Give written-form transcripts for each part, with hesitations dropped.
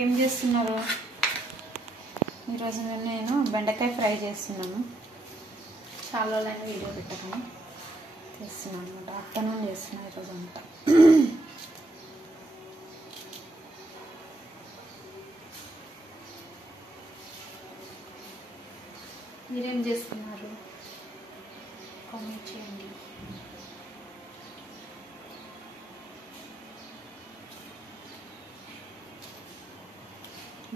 ఏం చేస్తున్నారు? ఈరోజు నేను బెండకాయ ఫ్రై చేస్తున్నాను. చాలా రోజులైన వీడియో పెట్టకని చేస్తున్నాను అనమాట. ఆఫ్టర్నూన్ చేస్తున్నాను ఈరోజు అంతా. మీరేం చేస్తున్నారు? కామెంట్ చేయండి.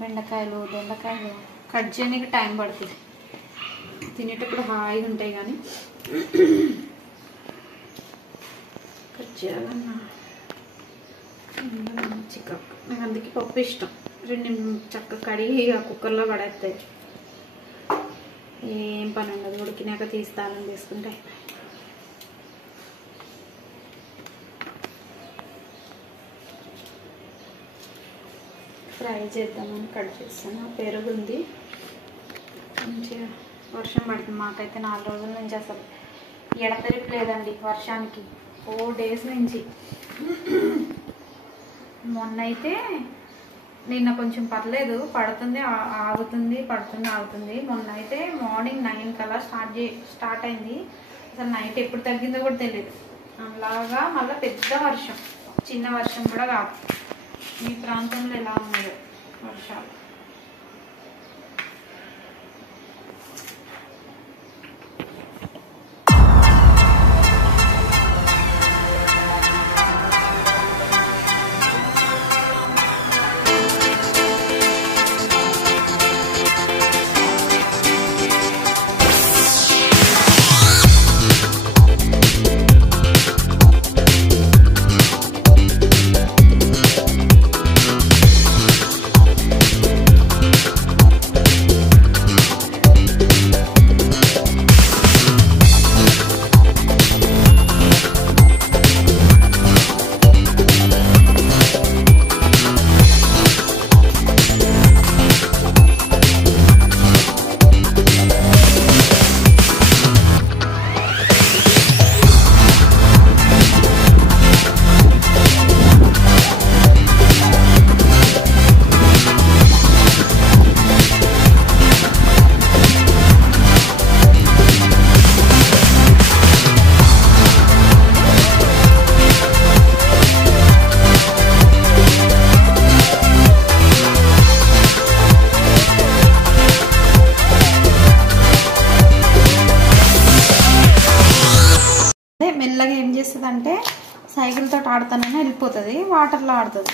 బెండకాయలు దొండకాయలు కట్ చేయడానికి టైం పడుతుంది. తినేటప్పుడు హాయిగా ఉంటాయి కానీ కట్ చేయాలన్నా చికెన్ నాకు అందుకే పప్పు ఇష్టం. రెండు చక్కగా కడిగి కుక్కర్లో పడేస్తాయి. ఏం పని ఉండదు. ఉడికినాక తీస్తాలని తీసుకుంటే ఫ్రై చేద్దామని కట్ చేస్తాను. పెరుగు ఉంది. మంచిగా వర్షం పడుతుంది. మాకైతే 4 రోజుల నుంచి అసలు ఎడతెరిపి లేదండి వర్షానికి. 4 డేస్ నుంచి. మొన్న అయితే నిన్న కొంచెం పర్లేదు, పడుతుంది ఆగుతుంది, పడుతుంది ఆగుతుంది. మొన్న అయితే మార్నింగ్ 9 కల్లా స్టార్ట్ అయింది. అసలు నైట్ ఎప్పుడు తగ్గిందో కూడా తెలియదు. అలాగా మళ్ళీ పెద్ద వర్షం, చిన్న వర్షం కూడా కాదు. మీ ప్రాంతంలో ఎలా ఉన్నాయో వర్షాలు? మెల్లగా ఏం చేస్తుంది అంటే సైకిల్ తోటి ఆడుతానని వెళ్ళిపోతుంది, వాటర్లో ఆడుతుంది.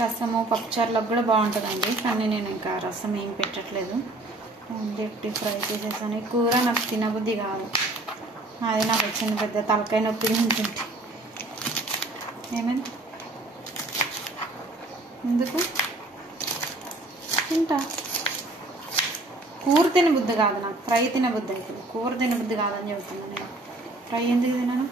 రసము పప్పుచారులకు కూడా బాగుంటుందండి. కానీ నేను ఇంకా రసం ఏం పెట్టట్లేదు. ఓన్లీ ఫ్రై చేసేసాను. ఈ కూర నాకు తినబుద్ధి కాదు. అది నాకు వచ్చింది పెద్ద తలకాయ నొప్పి ఉంటుంది. ఏమైంది? ఎందుకు తింటా? కూర తినబుద్ధి కాదు నాకు, ఫ్రై తినబుద్ధి అవుతుంది. కూర తినబుద్ధి కాదని చెబుతున్నాను నేను. ఫ్రై ఎందుకు తిన్నాను?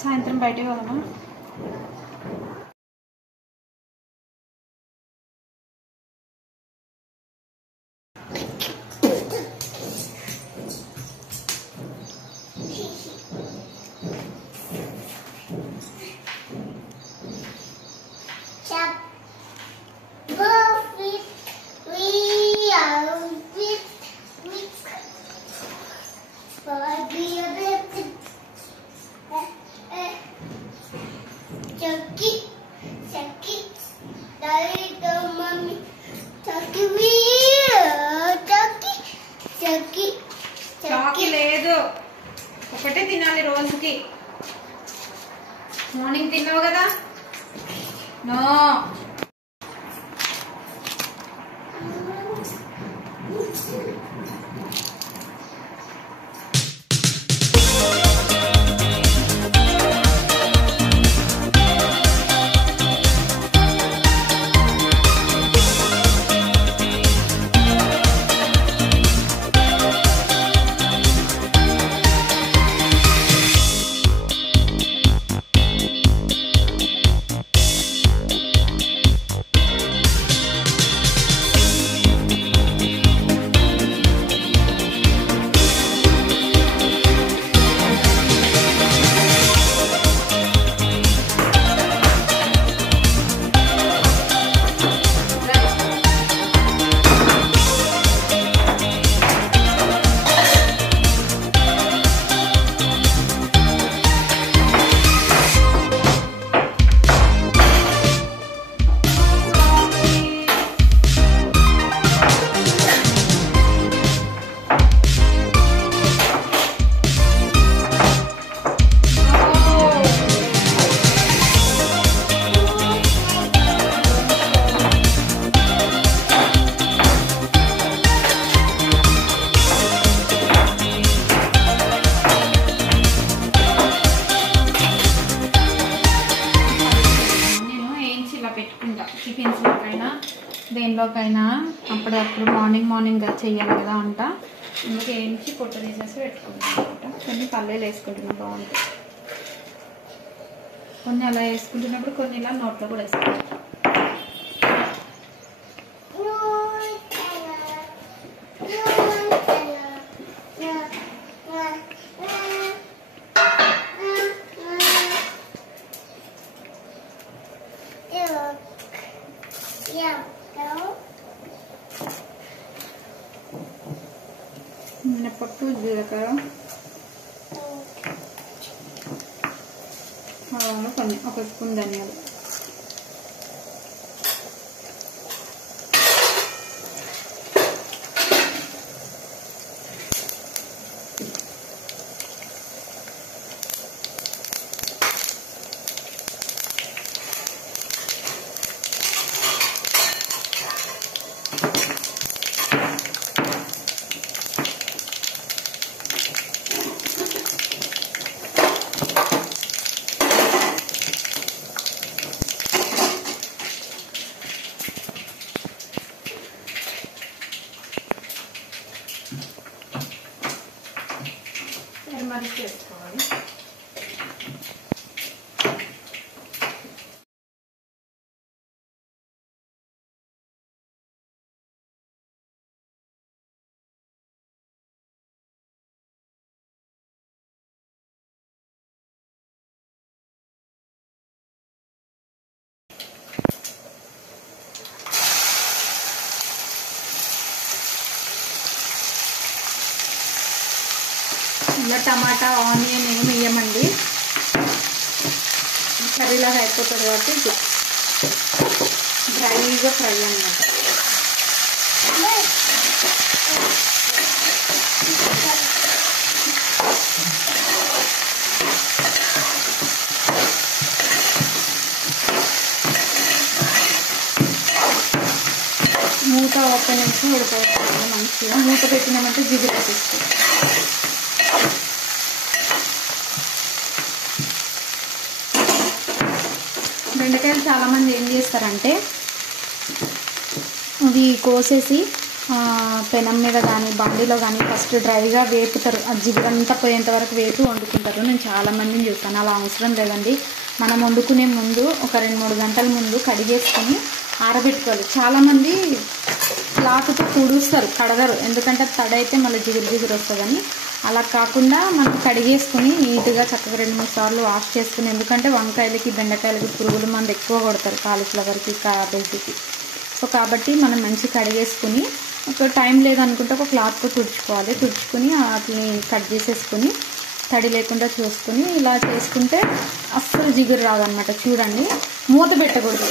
సాయంత్రం బయటకు పోదామా? చాకి లేదు, ఒకటే తినాలి రోజుకి. మార్నింగ్ తిన్నావు కదా, నో టిఫిన్స్లోకైనా దేనిలోకైనా అప్పుడప్పుడు మార్నింగ్ చెయ్యాలి కదా అంట. అందుకే వేయించి పొట్ట తీసేసి పెట్టుకుంటాను అనమాట. కొన్ని పల్లీలు వేసుకుంటున్నాను బాగుంటాయి. కొన్ని అలా వేసుకుంటున్నప్పుడు కొన్ని ఇలా నోట్లో కూడా వేసుకుంటాను. మినపప్పు, జీలకర్ర, కొన్ని ఒక స్పూన్ ధనియాలు, మరి చేసుకోవాలి. ఇలా టమాటా, ఆనియన్ ఏమి వేయమండి, కర్రీలాగా అయిపోతుంది కాబట్టి ఇట్లా డ్రైగా ఫ్రై అన్నమాట. మూత ఓపెన్ చేసి ఉడకవచ్చు మంచిగా. మూత పెట్టినామంటే జిగురు పెట్టేస్తుంది. బెండకాయలు చాలామంది ఏం చేస్తారంటే ఇవి కోసేసి పెనం మీద కానీ బండిలో కానీ ఫస్ట్ డ్రైగా వేపుతారు. ఆ జిగురంతా పోయేంత వరకు వేపి వండుకుంటారు. నేను చాలామందిని చూస్తాను. అలా అవసరం లేదండి. మనం వండుకునే ముందు ఒక 2-3 గంటల ముందు కడిగేసుకొని ఆరబెట్టుకోవాలి. చాలామంది క్లాత్తో తుడుస్తారు, కడగరు. ఎందుకంటే తడైతే మళ్ళీ జిగురు వస్తుందని. అలా కాకుండా మనం కడిగేసుకుని నీట్గా చక్కగా 2-3 సార్లు వాష్ చేసుకుని, ఎందుకంటే వంకాయలకి బెండకాయలకి పురుగుల మందు ఎక్కువ కొడతారు, కాలీఫ్లవర్కి, క్యాబేజీకి. సో కాబట్టి మనం మంచి కడిగేసుకుని, ఒక టైం లేదనుకుంటే ఒక క్లాత్తో తుడుచుకోవాలి. తుడుచుకుని వాటిని కట్ చేసేసుకుని తడి లేకుండా చూసుకుని ఇలా చేసుకుంటే అస్సలు జిగురు రాదనమాట. చూడండి, మూత పెట్టకూడదు.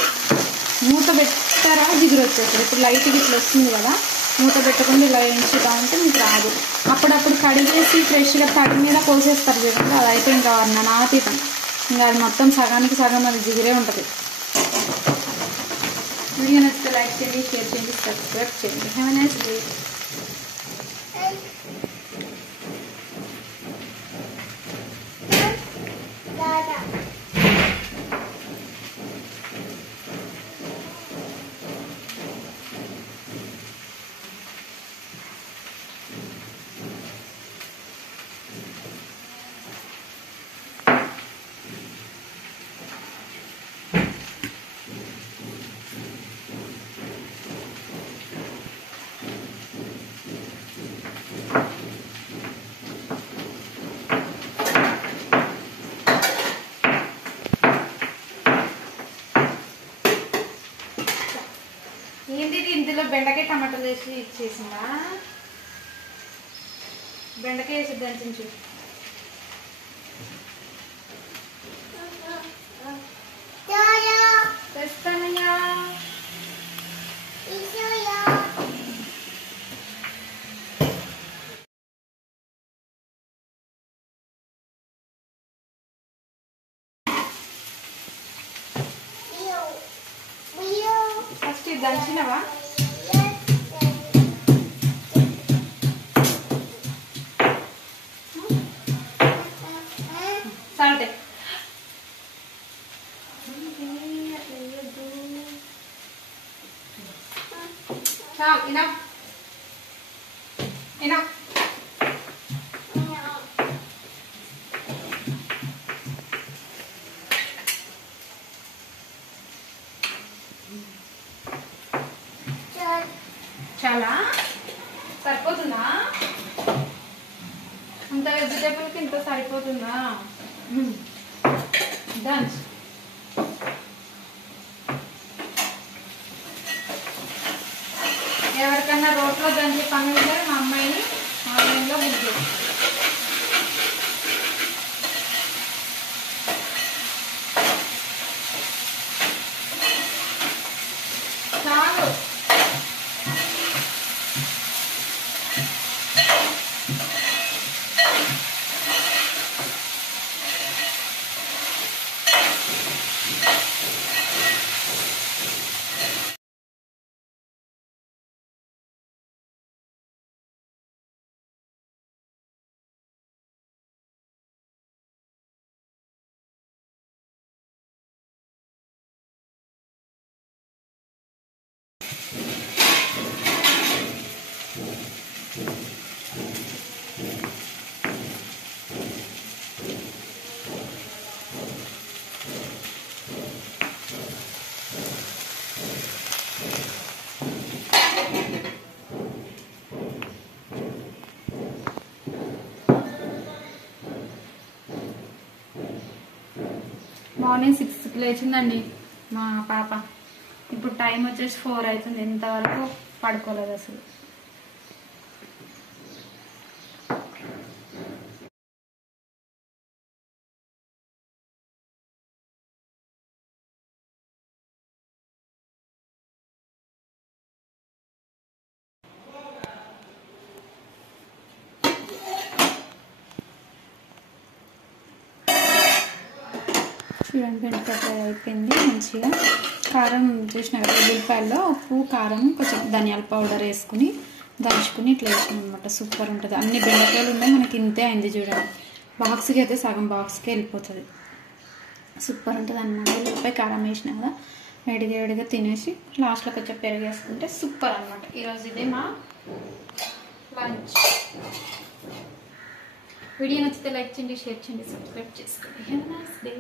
మూత పెట్టారా జిగురు వచ్చేస్తుంది. ఇప్పుడు లైట్గా ఇట్లా వస్తుంది కదా, మూత పెట్టకుండా ఇలా వేయించుతా ఉంటే మీకు రాదు. అప్పుడప్పుడు కడిగేసి ఫ్రెష్గా తడి మీద కోసేస్తారు చూడండి, అదైతే ఇంకా నానాతీతం. ఇంకా అది మొత్తం సగానికి సగం అది జిగురే ఉంటుంది. వీడియో నచ్చితే లైక్ చేయండి, షేర్ చేయండి, సబ్స్క్రైబ్ చేయండి. Have a nice day. ఏంటి ఇందులో బెండకాయ టమాటాలు వేసి ఇచ్చేసిందా? బెండకాయ వేసి దంచించు. తెస్తానయ్యా. ఫస్ట్ ఇది దంచినవా? సాల్ట్ చాలు, ఇనఫ్ ఇనఫ్. చాలా సరిపోతుందా? అంత వెజిటేబుల్కి ఇంత సరిపోతుందా? దంచ్. ఎవరికన్నా రోట్లో దంచి పని ఉంటే మా అమ్మాయిని ఆన్లైన్లో బుక్ చేసి చాలు. మార్నింగ్ 6కి లేచిందండి మా పాప. ఇప్పుడు టైం వచ్చేసి 4 అవుతుంది. ఇంతవరకు పడుకోలేదు అసలు. చూడండి, బెండకాయ అయిపోయింది. మంచిగా కారం చేసిన ఉల్లిపాయల్లో ఉప్పు, కారం, కొంచెం ధనియాల పౌడర్ వేసుకుని దంచుకుని ఇట్లా వేసాను అనమాట. సూపర్ ఉంటుంది. అన్ని బెండకాయలు ఉన్నాయి, మనకి ఇంతే అయింది చూడండి. బాక్స్కి అయితే సగం బాక్స్కి వెళ్ళిపోతుంది. సూపర్ ఉంటుంది అన్నమాట. ఉల్లిపాయ కారం వేసినా కదా, వేడిగా వేడిగా తినేసి లాస్ట్లో కొంచెం పెరుగు వేసుకుంటే సూపర్ అనమాట. ఈరోజు ఇదే మా లంచ్. వీడియో నచ్చితే లైక్ చేయండి, షేర్ చేయండి, సబ్స్క్రైబ్ చేసుకోండి. Have a nice day.